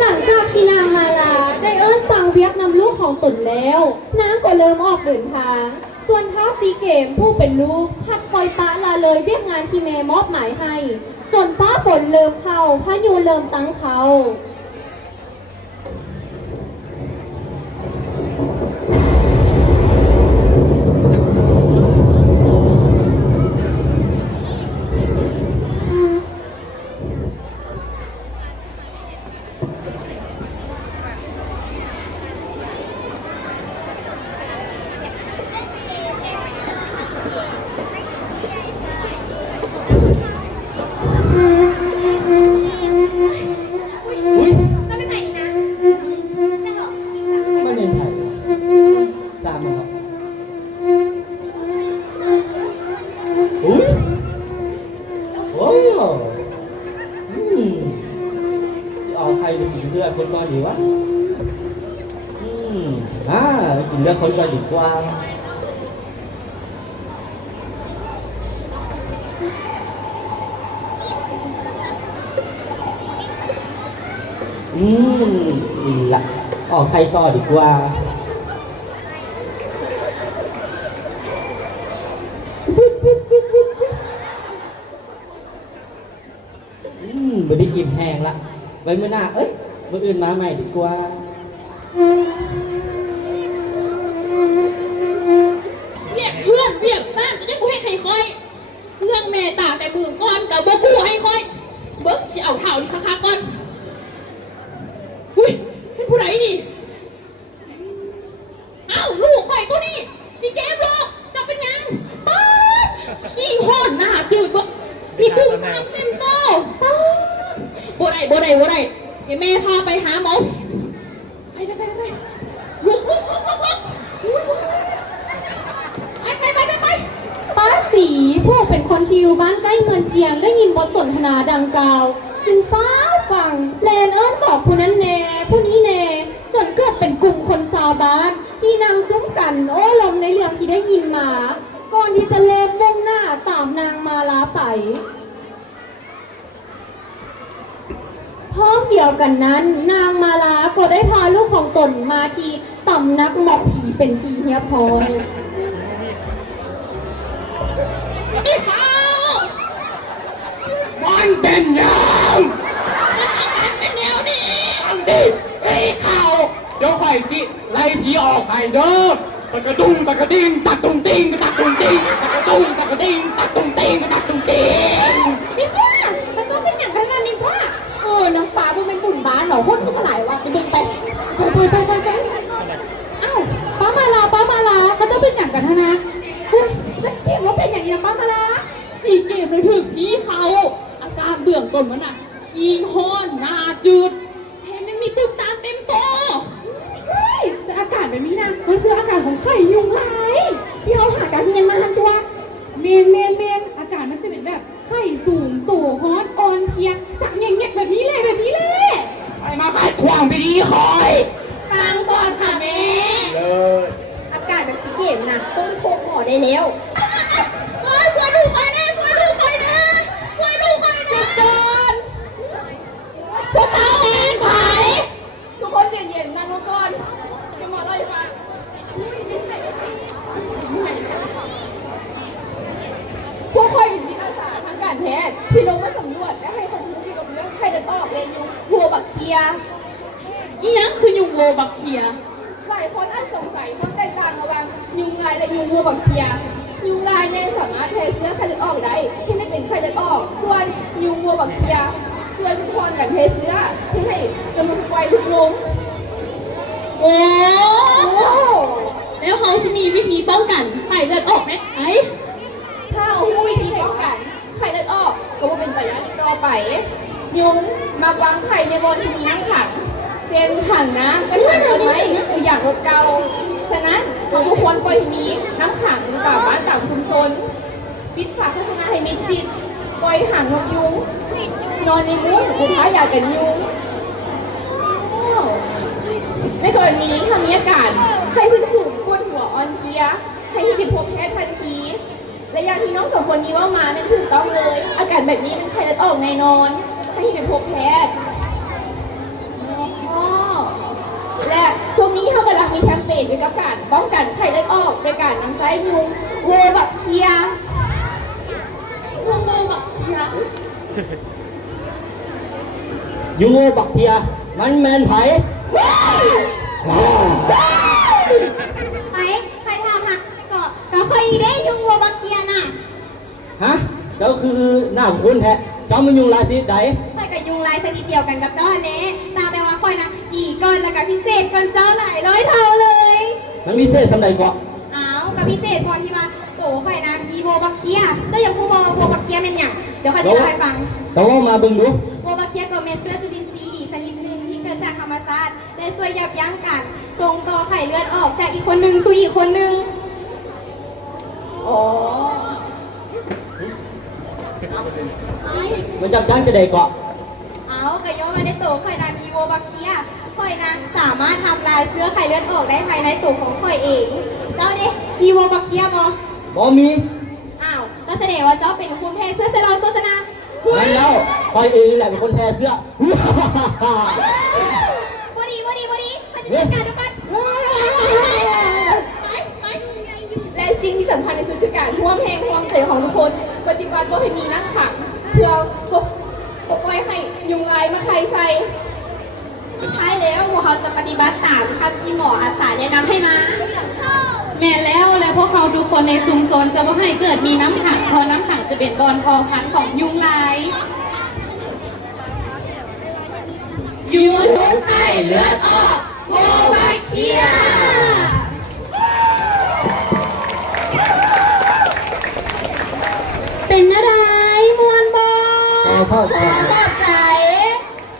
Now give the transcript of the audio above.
หลังจากที่นางมาลาได้สั่งเวียกนำลูกของตนแล้วนางก็เริ่มออกเดินทางส่วนท้าวซีเกมผู้เป็นลูกพัดปล่อยปะละเลยเวียกงานที่แม่มอบหมายให้จนฟ้าฝนเริ่มเข้าพายุเริ่มตั้งเขาอุ้ยก็ไม่ไหนนะนั่นหรอไม่เป็นไผ่ทราบไหมครับอุ้ยโอ้สิออกใครไปกินเลือดคนก่อนดีวะอ่าไปกินเลือดคนก่อนดีกว่านี่ละออกใครต่อดีกว่าไม่ได้กินแห้งละไว้เมื่อหน้าเอ้ยมื่ออื่นมาใหม่ดีกว่าเรียกเพื่อนเรียกบ้านจะได้กูให้ใครคอยเรื่องแม่ตาแต่มือก่อนกับบ่กูให้คอยเบิกสิเอาเท่านี่ค้าก่อนอุ้ยเป็นผู้ใดนี่อ้าวลูกข่อยตัวนี้พี่แก้มลูกจะเป็นยังป๊าดขี้ห้อนหน้าจืดบ่มีตุ้งตามเต็มโตป๊าดบ่ได้เดี๋ยวแม่พาไปหาหมอไปลุกไปป้าสีผู้เป็นคนที่อยู่บ้านใกล้เมืองเพียงได้ยินบทสนทนาดังกล่าวจึงฟ้าฟังแลนตอบผู้นั้นแน่ผู้นี้แน่จนเกิดเป็นกลุ่มคนชาวบ้านที่นางจุ้มกันโอ้ลมในเรื่องที่ได้ยินมาก่อนที่จะเริ่มมุ่งหน้าตามนางมาลาไปพร้อมเดียวกันนั้นนางมาลาก็ได้พาลูกของตนมาที่ตำนักหมอกผีเป็นทีเฮียพอยพี่เขามันเป็นยังมันเป็นแนวนี้อังดิไอ้ข่าวเดี๋ยวข่อยสิไล่ผีออกไปเด้อตะกระดุงตะกระดิ่งตักตุงติงตักตุงติงตะกระดุงตะกระดิ่งตักตุงติงตักตุงติงนี่ป้ามันก็เป็นอย่างนั้นนี่ป้านางฟ้ามันเป็นบุญบ้านเหรอคนเข้ามาหลายวันไปดึงไปอ้าวป้ามาลาเขาจะเป็นอย่างกันนะคุณแล้วเกมว่าเป็นอย่างนี้นะป้ามาลาพี่เกมเลยถึงพี่เขาอาการเบื้องต้นมันน่ะขี้ห้อนหน้าจืดแถมยังมีตุ่มตามเต็มตัวแต่อากาศแบบนี้นะมันคืออากาศของไข่ยุงลายที่เขาหาการเงินมาทันตัวเมนอากาศมันจะเป็นแบบไข่สูงโตฮอตอ่อนเพียงสักเงี้ยแบบนี้เลยไปมาขายขวางไปดีคอยฟังก่อนค่ะแม่อากาศแบบสีเกมนะต้นโคกหมอได้แล้วช่วยลูกคอยนะก่อนพวกเขาเองไผ่ทุกคนเย็นๆนั่งลงก่อนจะมาเลยค่ะพวกคอยเป็นจิตอาสาทางการแพทย์ที่ลงมาสำรวจและให้ความรู้เกี่ยวกับเรื่องไข้เลือดออกและยุงวัวบักเทียนี่นะคือยุงวัวบักเทียหลายคนอาจสงสัยความแตกต่างระหว่างยุงลายและยุงวัวบักเทียยุงลายเนี่ยสามารถแพร่เชื้อไข้เลือดออกได้ที่ไม่เป็นไข้เลือดออกส่วนยุงวัวบักเทียช่วยทุกคนกันแพร่เชื้อที่ให้จมูกไวทุกลมโอ้แล้วเขาจะมีวิธีป้องกันไข้เลือดออกไหมถ้าเอาวิธีป้องกันไข้เลือดออกก็ว่าเป็นระยะต่อไปยุงมาวางไข่ในบริเวณที่มีน้ำขังเส้นถังนะก็ถังเอาไว้คืออย่างรถเก่าฉะนั้นเราควรปล่อยมีน้ำขังตามบ้านตามชุมชนปิดฝาโฆษณาให้มีสิทธิ์ปล่อยห่างนกยุงนอนในมุ้งอุท้ายากันยุงในกรณีถ้ามีอาการไข้ขึ้นสูงปวดหัวอ่อนเพลียให้รีบไปพบแพทย์ทันทีและอย่างที่น้องสองคนนี้ว่ามานั่นถูกต้องเลยอาการแบบนี้เป็นไข้เลือดออกแน่นอนให้รีบไปพบแพทย์ ช้ยุงโวบักเคียยุงโวบักเคีย ยูบักเทียมันแมนไผ ไปใครทำอ่ะก็เคยได้ยุงวัวบักเคียน่ะ ฮะเจ้าคือหน้าคุณแท้เจ้ามันยุงลายสีใด ค่อยกับยุงลายชนิดเดียวกันกับเจ้าฮันเน่ตามไปว่าค่อยนะดีก่อนแล้วกับพิเศษก่อนเจ้าไหนร้อยเท่าเลย มันมีเศษสำใดเกาะ อ้าวกับพิเศษพอที่ว่าโอ้ค่อยนะมีวัวบักเคียเจ้าอย่างผู้วัวบักเคียเป็นอย่างเดี๋ยวค่อยจะเล่าให้ฟัง เจ้ามาเบิ่งดู วัวบักเคียก็เป็นเสื้อจุลินทรีย์ดีชนิดหนึ่งที่เกิดจากธรรมชาติได้ช่วยยับยั้งการส่งต่อไข่เลือดออกจากอีกคนหนึ่งสู่อีกคนหนึ่ง อ๋อ มันจับจังจะได้เกาะ เอากระโยมมาในโตข่อยนามีโวบักเคียข่อยนางสามารถทำลายเชื้อไข่เลือดออกได้ภายในโตของข่อยเองเจ้าเนี่ยมีโวบักเคียบ่ บ่มี อ้าวก็แสดงว่าเจ้าเป็นคุณแพ้เสื้อเซรอนโฆษณา นั่นแล้วคอยเองนี่แหละเป็นคนแพ้เสื้อ บ่ดีมาจะจัดการด้วยกันไป และสิ่งที่สำคัญในสุดคือการร่วมเพลงร่วมใจของทุกคนปฏิบัติว่าให้มีนักขังเพื่อปกป้องให้ยุงลายมาใครใส่ สุดท้ายแล้วพวกเขาจะปฏิบัติตามคำที่หมออาสาแนะนำให้มา แม่นแล้วและพวกเขาทุกคนในชุมชนจะไม่ให้เกิดมีน้ำขังเพราะน้ำขังจะเป็นบอนพอพันธุ์ของยุงลาย ยูทูบไข่เลือดออกโวบักเคียเป็นอะไรมวนบอ เอาเข้าใจ